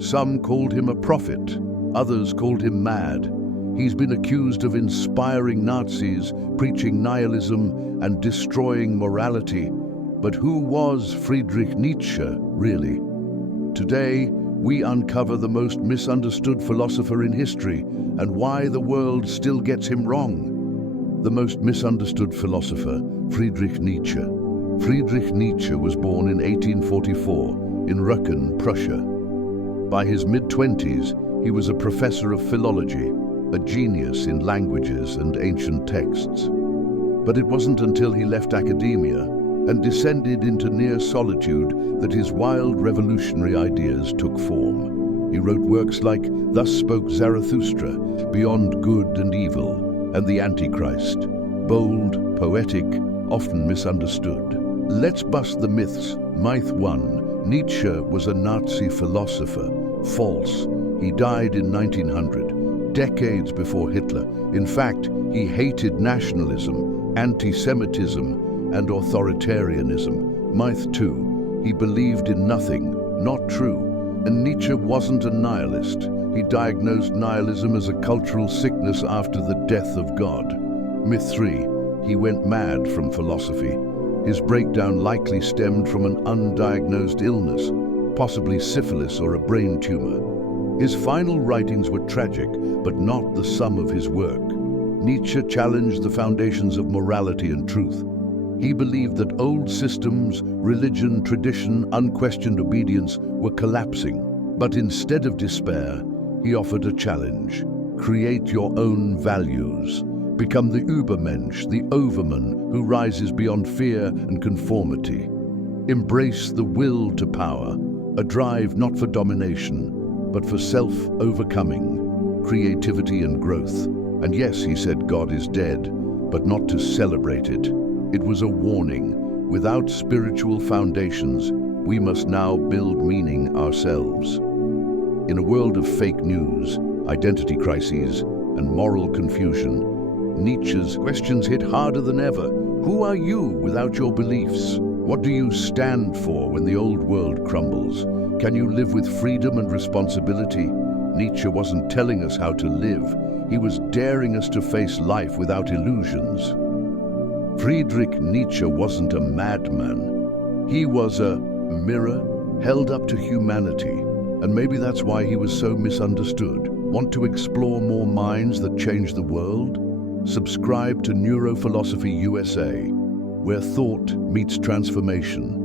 Some called him a prophet, others called him mad. He's been accused of inspiring Nazis, preaching nihilism, and destroying morality. But who was Friedrich Nietzsche, really? Today, we uncover the most misunderstood philosopher in history and why the world still gets him wrong. The most misunderstood philosopher, Friedrich Nietzsche. Friedrich Nietzsche was born in 1844 in Röcken, Prussia. By his mid-20s, he was a professor of philology, a genius in languages and ancient texts. But it wasn't until he left academia and descended into near solitude that his wild revolutionary ideas took form. He wrote works like Thus Spoke Zarathustra, Beyond Good and Evil, and The Antichrist, bold, poetic, often misunderstood. Let's bust the myths. Myth 1. Nietzsche was a Nazi philosopher. False. He died in 1900, decades before Hitler. In fact, he hated nationalism, anti-Semitism, and authoritarianism. Myth 2. He believed in nothing. Not true. And Nietzsche wasn't a nihilist. He diagnosed nihilism as a cultural sickness after the death of God. Myth 3. He went mad from philosophy. His breakdown likely stemmed from an undiagnosed illness, possibly syphilis or a brain tumor. His final writings were tragic, but not the sum of his work. Nietzsche challenged the foundations of morality and truth. He believed that old systems, religion, tradition, unquestioned obedience were collapsing. But instead of despair, he offered a challenge. Create your own values. Become the Übermensch, the overman who rises beyond fear and conformity. Embrace the will to power, a drive not for domination, but for self-overcoming, creativity and growth. And yes, he said God is dead, but not to celebrate it. It was a warning. Without spiritual foundations, we must now build meaning ourselves. In a world of fake news, identity crises, and moral confusion, Nietzsche's questions hit harder than ever. Who are you without your beliefs? What do you stand for when the old world crumbles? Can you live with freedom and responsibility? Nietzsche wasn't telling us how to live. He was daring us to face life without illusions. Friedrich Nietzsche wasn't a madman. He was a mirror held up to humanity. And maybe that's why he was so misunderstood. Want to explore more minds that change the world? Subscribe to Neuro USA, where thought meets transformation.